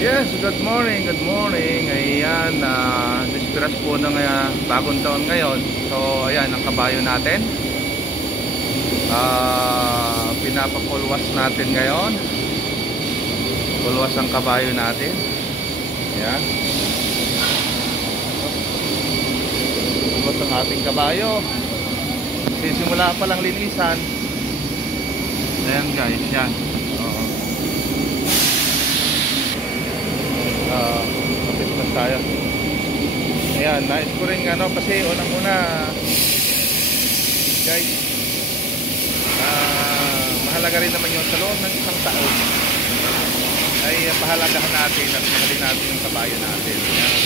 Yes, good morning, good morning. Ayan, dispiras po ng bagong taon ngayon. So, ayan, ang kabayo natin. Pinapapulwas natin ngayon. Pulwas ang kabayo natin. Ayan. Pulwas ang ating kabayo. Sisimula pa lang linisan. Ayan guys, yan. Kapit tayo. Ayan, nais ko rin kasi unang-una guys, mahalaga rin naman yung sa loob ng isang taon ay pahalagahan natin at mahalin natin yung kabayo natin. Ayan.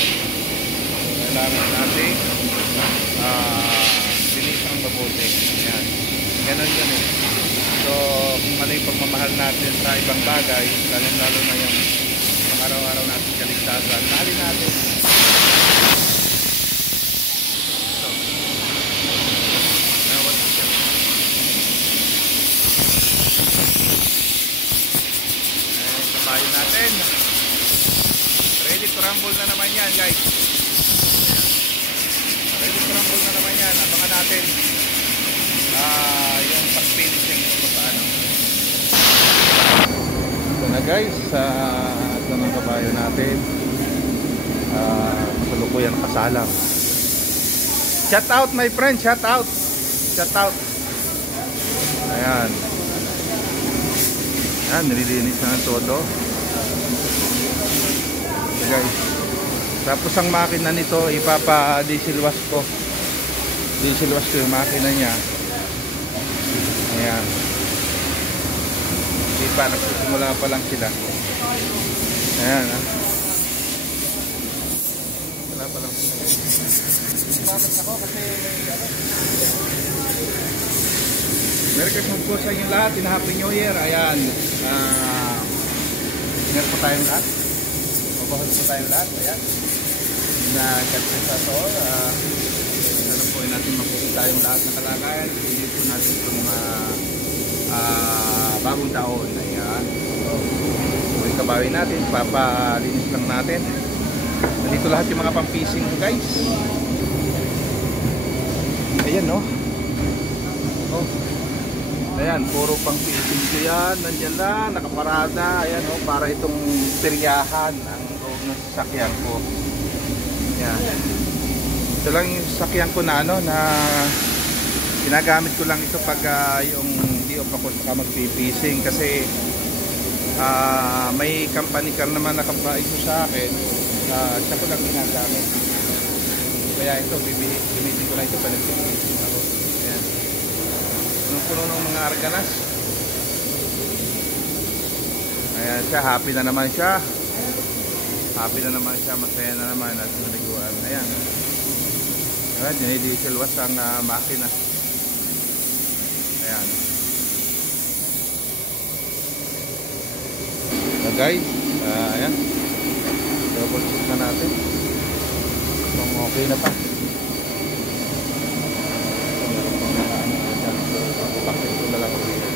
Kailangan natin linisang mabuti. Ayan. Ganon yun eh. So kung ano yung pagmamahal natin sa ibang bagay, lalo na yung araw-araw natin kaligtasan, mahalin natin. So, kabayo natin. Ready to rumble na naman yan guys. Ready to rumble na naman yan. Abangan natin yung pag-finishing kung paano. Ito na guys, ito ng kabayo natin. Masalukuyan nakasalang. Shout out my friend, shout out. Shout out. Ayan. Ayan, nililinis na ng todo. So guys, tapos ang makina nito ipapa-diesel wash ko. Diesel wash ko yung makina niya. Ayan. Hindi pa, nagsisimula pa lang sila. Ayan ha. Wala pa lang sila. Sumabat ako kasi Merry Christmas po sa inyo lahat. Happy New Year. Ayan. Meron po tayong lahat. Mabahol po tayong lahat. Ayan. Nagkatresator. Ano po natin makikita tayong lahat na kalagayan. Hindi po natin itong bagong taon. Ayan. So, yung kabawi natin, papalinis lang natin. Nandito lahat yung mga pampising ko guys. Ayan no. Oh. Ayan, puro pampising ko yan. Nandyan na, nakaparada. Ayan no, para itong peryahan ang loob ng sasakyan ko. Ayan. Ito lang yung sasakyan ko na na ginagamit ko lang ito pag yung hindi ako magpipising kasi may company car naman nakapaiso sa akin, siya ko lang ginagamit. Kaya ito, gamitin ko na ito pag nagpipising ako. Ayan. Punong-puno ng mga arganas. Ayan siya, happy na naman siya. Happy na naman siya, masaya na naman at naliguan. Ayan. Ayan, dinidisel wash ang makina. Ayan. So guys, ayan. Double check na natin kung okay na pa. Bakit ko na lang dito.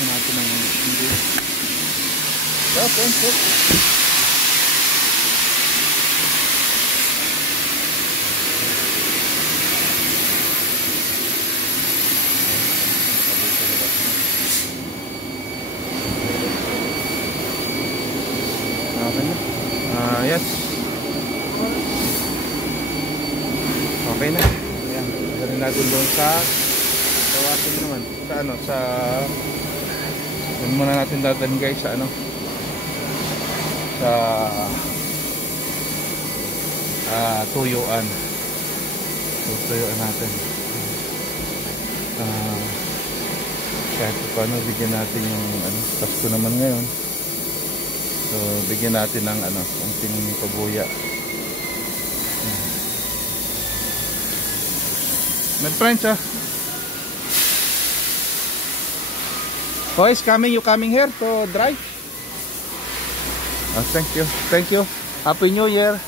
Natin ng hindi. Okay. Yes. Okay na. Ayan. Galing natin doon sa tawasin naman. Sa yan muna natin dadalhin guys sa tuyuan. Tuyuan natin. kahit paano bigyan natin yung ano, Pasko naman ngayon. So bigyan natin ng ano, unting pabuya. My friends, boys, you coming here to drive? Oh, thank you, thank you. Happy New Year.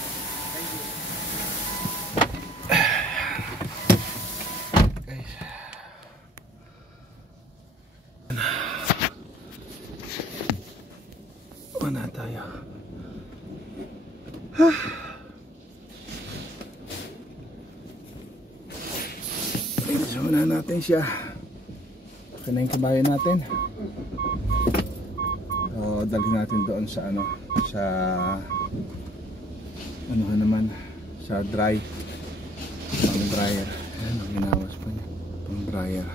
Na tayo. Ito na natin siya. Okay na yung kabayo natin. So, dalhin natin doon sa ano, sa ano naman, sa dry, pang dryer. Ayan, ginawas pa niya, pang dryer.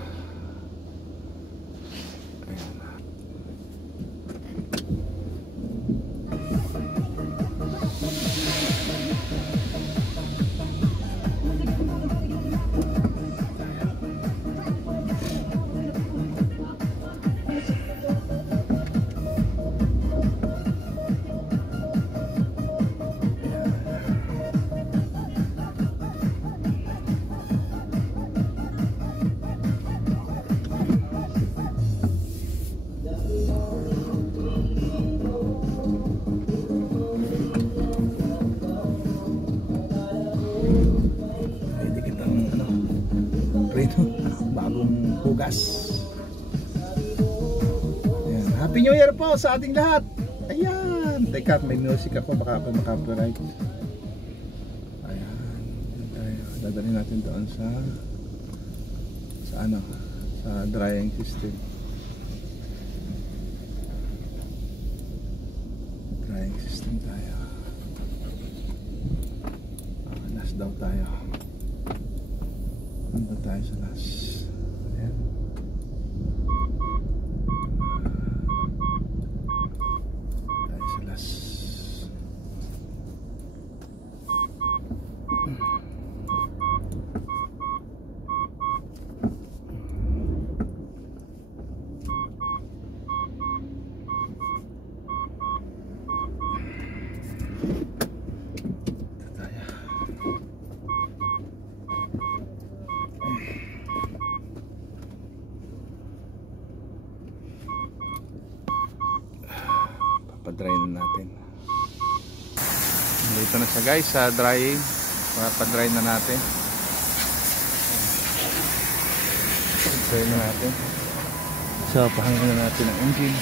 Bagong hugas. Ayan. Happy New Year po sa ating lahat. Ayan. Teka, may music ako, baka ako makapiright. Ayan. Dadalhin natin doon sa ano, sa drying system. Drying system tayo. Last daw tayo. Ano tayo sa last? Ayan. Tayo sa last. Papadry na natin. Dito na siya guys sa drying. Papadry na natin. Dry na natin. So pahangin na natin ang engine.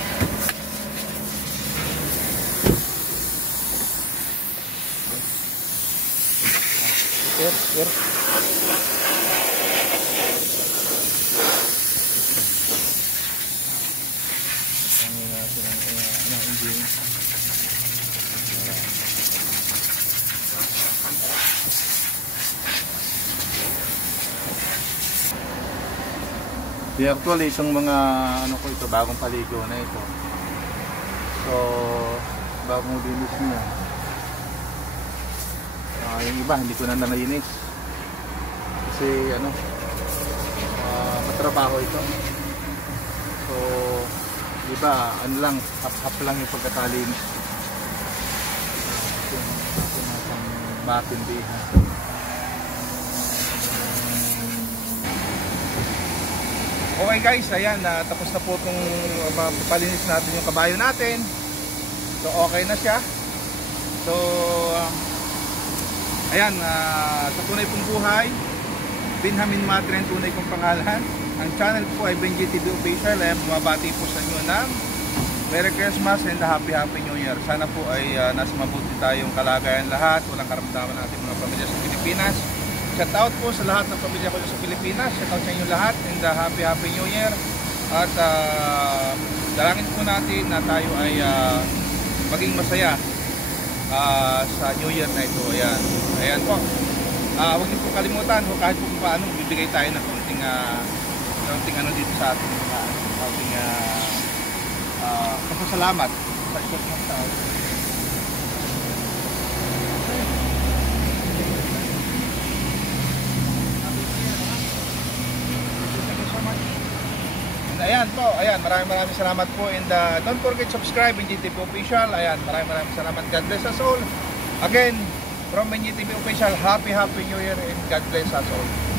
Here. Actually itong mga ano ko ito, bagong paligo na ito. So bagong linis niya. Yung iba hindi ko na nalinis kasi ano, matrabaho ito. So iba ano lang, hap lang yung pagkatalinis. Matindihan. Okay guys, ayan, tapos na po itong palinis natin yung kabayo natin. So okay na siya. So ayan, sa tunay pong buhay, Benjamin Madre ang tunay kong pangalan. Ang channel po ay Benji TV Official. Ay bumabati po sa inyo ng Merry Christmas and Happy New Year. Sana po ay nasa mabuti tayong kalagayan lahat, walang karamdaman natin mga pamilya sa Pilipinas. Shout out po sa lahat ng pamilya ko sa Pilipinas. Shout out sa inyo lahat and Happy New Year. At dalangin po natin na tayo ay maging masaya sa New Year na ito. Ayan po. Huwag niyo po kalimutan kung kahit po paano bibigay tayo ng konting ano dito sa ating konting pasasalamat sa isa't mga tao. ayan po, ayan, maraming salamat po, and don't forget subscribe in GTV Official. Ayan, maraming salamat. God bless us all. Again, from NGTV Official, happy New Year and God bless us all.